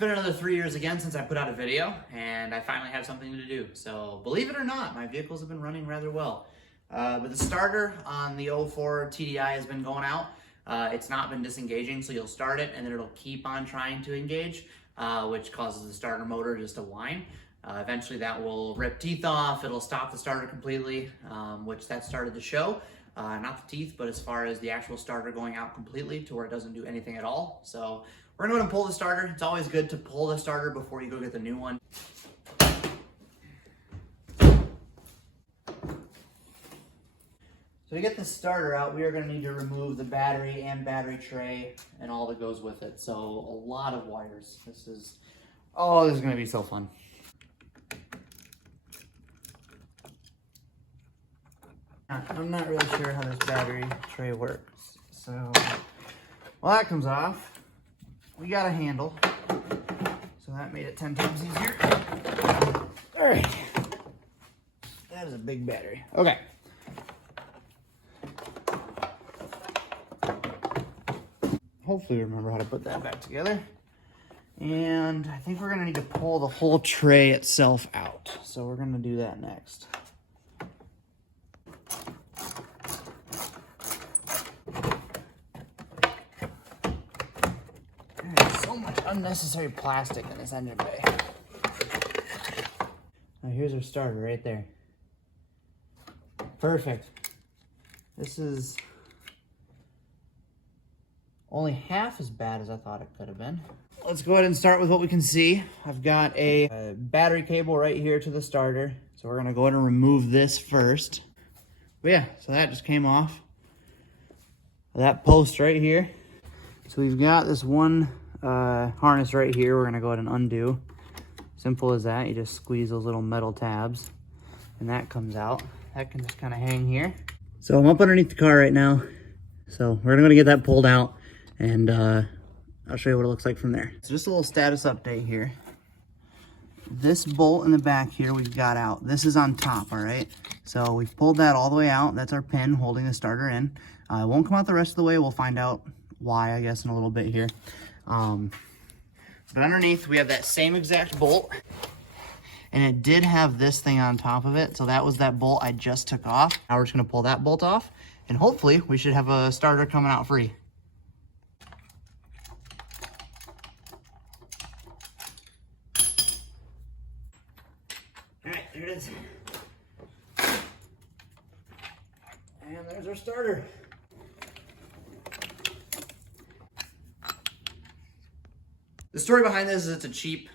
been another 3 years again since I put out a video, and I finally have something to do. So believe it or not, my vehicles have been running rather well. But the starter on the 04 TDI has been going out. It's not been disengaging, so you'll start it and then it'll keep on trying to engage, which causes the starter motor just to whine. Eventually that will rip teeth off, it'll stop the starter completely, which that started to show. Not the teeth, but as far as the actual starter going out completely to where it doesn't do anything at all. So we're gonna go ahead and pull the starter. It's always good to pull the starter before you go get the new one. So to get the starter out, we are gonna need to remove the battery and battery tray and all that goes with it. So a lot of wires. This is gonna be so fun. I'm not really sure how this battery tray works. So, well, that comes off. We got a handle, so that made it 10 times easier. All right, that is a big battery. Okay. Hopefully remember how to put that back together. And I think we're gonna need to pull the whole tray itself out. So we're gonna do that next. So much unnecessary plastic in this engine bay. Now here's our starter right there. Perfect. This is only half as bad as I thought it could have been. Let's go ahead and start with what we can see. I've got a battery cable right here to the starter. So we're gonna go ahead and remove this first. But yeah, so that just came off. That post right here. So we've got this one harness right here. We're gonna go ahead and undo. Simple as that. You just squeeze those little metal tabs and that comes out. That can just kind of hang here. So I'm up underneath the car right now. So we're gonna get that pulled out and I'll show you what it looks like from there. So just a little status update here. This bolt in the back here we've got out. This is on top, all right? So we've pulled that all the way out. That's our pin holding the starter in. It won't come out the rest of the way. We'll find out why, I guess, in a little bit here. But underneath we have that same exact bolt, and it did have this thing on top of it. So that was that bolt I just took off. Now we're just gonna pull that bolt off, and hopefully we should have a starter coming out free. All right, there it is. And there's our starter. The story behind this is it's a cheap,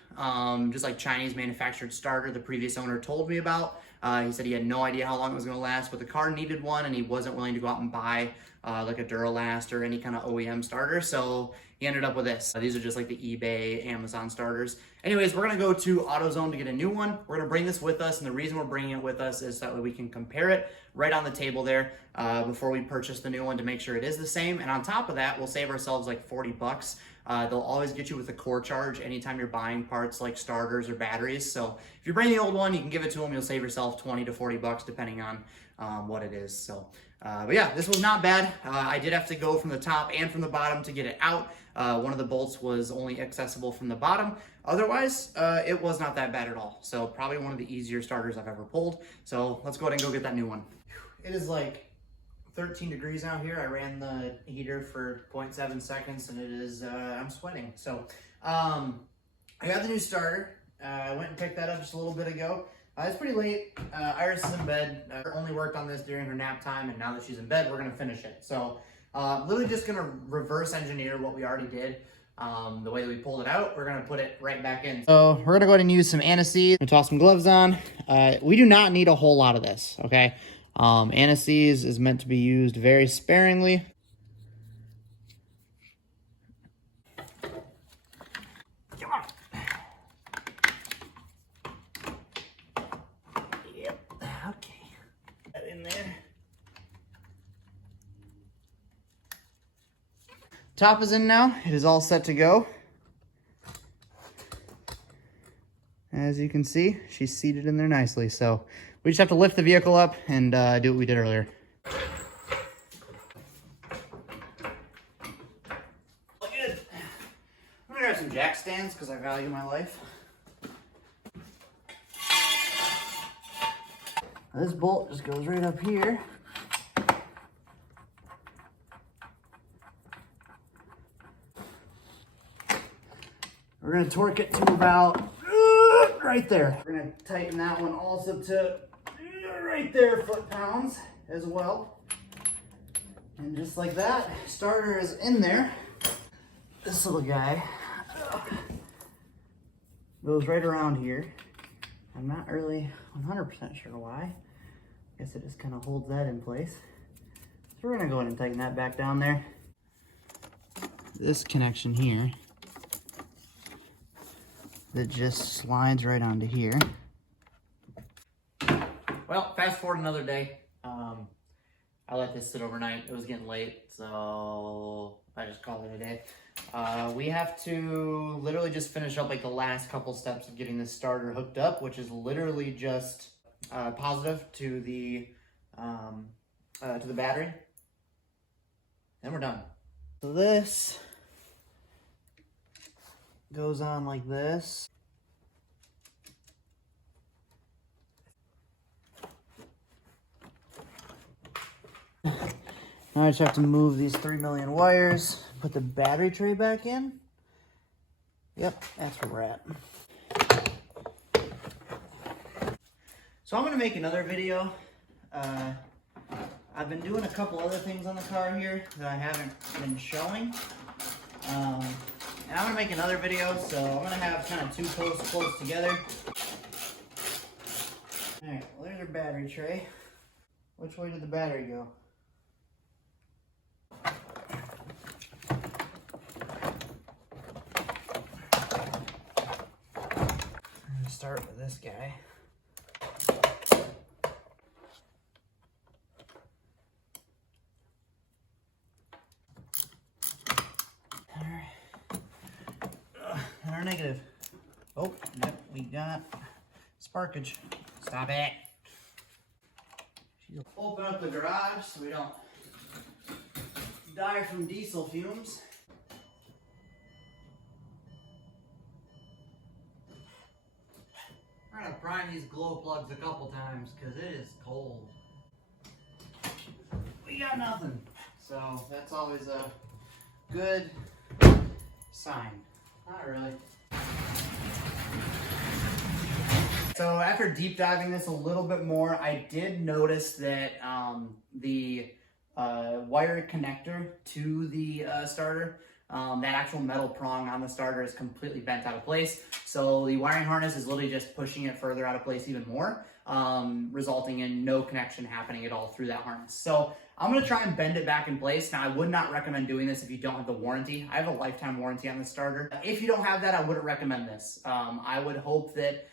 just like Chinese manufactured starter the previous owner told me about. He said he had no idea how long it was going to last, but the car needed one and he wasn't willing to go out and buy like a Duralast or any kind of OEM starter. So he ended up with this. These are just like the eBay, Amazon starters. Anyways, we're going to go to AutoZone to get a new one. We're going to bring this with us, and the reason we're bringing it with us is so that we can compare it right on the table there before we purchase the new one to make sure it is the same. And on top of that, we'll save ourselves like 40 bucks. They'll always get you with a core charge anytime you're buying parts like starters or batteries. So if you bring the old one, you can give it to them. You'll save yourself 20 to 40 bucks depending on what it is. So, but yeah, this was not bad. I did have to go from the top and from the bottom to get it out. One of the bolts was only accessible from the bottom. Otherwise, it was not that bad at all. So probably one of the easier starters I've ever pulled. So let's go ahead and go get that new one. It is like 13 degrees out here. I ran the heater for 0.7 seconds and it is, I'm sweating. So I got the new starter. I went and picked that up just a little bit ago. It's pretty late. Iris is in bed. Only worked on this during her nap time, and now that she's in bed, we're gonna finish it. So literally just gonna reverse engineer what we already did. The way that we pulled it out, we're gonna put it right back in. So we're gonna go ahead and use some anise. Gonna toss some gloves on. We do not need a whole lot of this, okay? Anise is meant to be used very sparingly. Come on. Yep, okay. That in there. Top is in now. It is all set to go. As you can see, she's seated in there nicely. So we just have to lift the vehicle up and do what we did earlier. Look good. I'm gonna grab some jack stands because I value my life. This bolt just goes right up here. We're gonna torque it to about right there. We're gonna tighten that one also to right there, foot-pounds as well. And just like that, starter is in there. This little guy goes right around here. I'm not really 100% sure why. I guess it just kind of holds that in place. So we're gonna go ahead and tighten that back down there. This connection here, that just slides right onto here. Well, fast forward another day. I let this sit overnight. It was getting late, so I just called it a day. We have to literally just finish up like the last couple steps of getting this starter hooked up, which is literally just positive to the battery. Then we're done. So this goes on like this. Now I just have to move these 3 million wires, put the battery tray back in. Yep, that's where we're at. So I'm gonna make another video. I've been doing a couple other things on the car here that I haven't been showing. And I'm gonna make another video, so I'm gonna have kind of two posts close together. All right, well there's our battery tray. Which way did the battery go? I'm gonna start with this guy. And our negative. Oh, yep, we got sparkage. Stop it. Open up the garage so we don't die from diesel fumes. We're gonna prime these glow plugs a couple times because it is cold. We got nothing. So that's always a good sign. Not really. So after deep diving this a little bit more, I did notice that the wire connector to the starter, that actual metal prong on the starter is completely bent out of place. So the wiring harness is literally just pushing it further out of place even more, resulting in no connection happening at all through that harness. So I'm gonna try and bend it back in place. Now I would not recommend doing this if you don't have the warranty. I have a lifetime warranty on this starter. If you don't have that, I wouldn't recommend this. I would hope that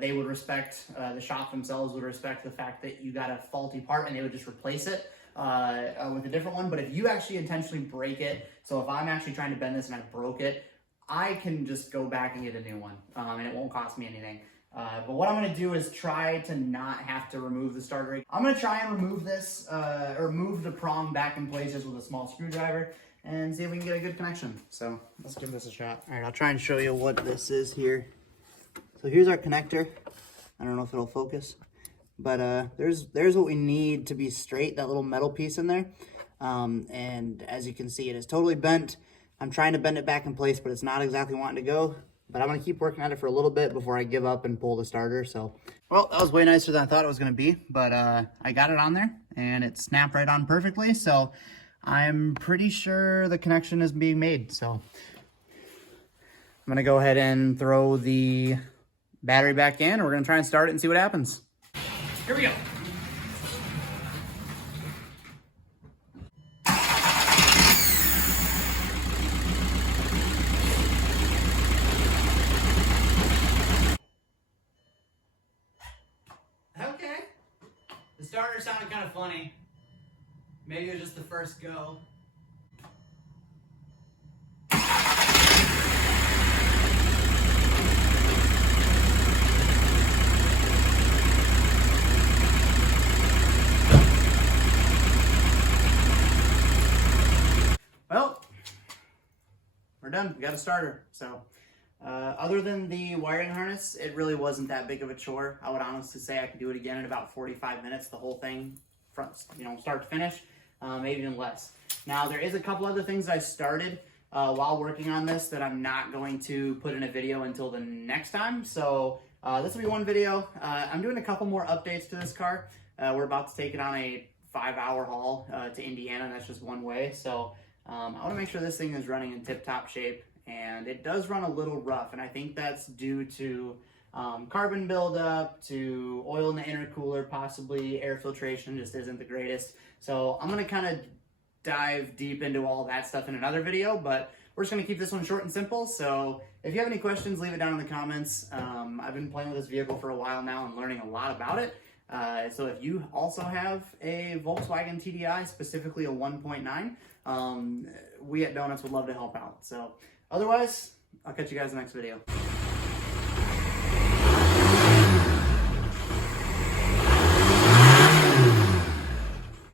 they would respect, the shop themselves would respect the fact that you got a faulty part and they would just replace it with a different one. But if you actually intentionally break it, so if I'm actually trying to bend this and I broke it, I can just go back and get a new one, and it won't cost me anything. But what I'm gonna do is try to not have to remove the starter. I'm gonna try and remove this, or move the prong back in place just with a small screwdriver and see if we can get a good connection. So let's give this a shot. All right, I'll try and show you what this is here. So here's our connector. I don't know if it'll focus, but there's what we need to be straight, that little metal piece in there. And as you can see, it is totally bent. I'm trying to bend it back in place, but it's not exactly wanting to go. But I'm gonna keep working at it for a little bit before I give up and pull the starter. So, well, that was way nicer than I thought it was gonna be, but I got it on there and it snapped right on perfectly. So I'm pretty sure the connection is being made. So I'm gonna go ahead and throw the battery back in. We're gonna try and start it and see what happens. Here we go. Okay. The starter sounded kind of funny. Maybe it was just the first go. Well, we're done. done. We got a starter. So other than the wiring harness, it really wasn't that big of a chore. I would honestly say I could do it again in about 45 minutes, the whole thing, from, start to finish, maybe even less. Now, there is a couple other things I started while working on this that I'm not going to put in a video until the next time. So this will be one video. I'm doing a couple more updates to this car. We're about to take it on a 5-hour haul to Indiana, and that's just one way. So I want to make sure this thing is running in tip-top shape. And it does run a little rough, and I think that's due to carbon buildup, to oil in the intercooler, possibly air filtration just isn't the greatest. So I'm going to kind of dive deep into all that stuff in another video, but we're just going to keep this one short and simple. So if you have any questions, leave it down in the comments. I've been playing with this vehicle for a while now and learning a lot about it. So if you also have a Volkswagen TDI, specifically a 1.9, we at Donuts would love to help out. So otherwise, I'll catch you guys in the next video.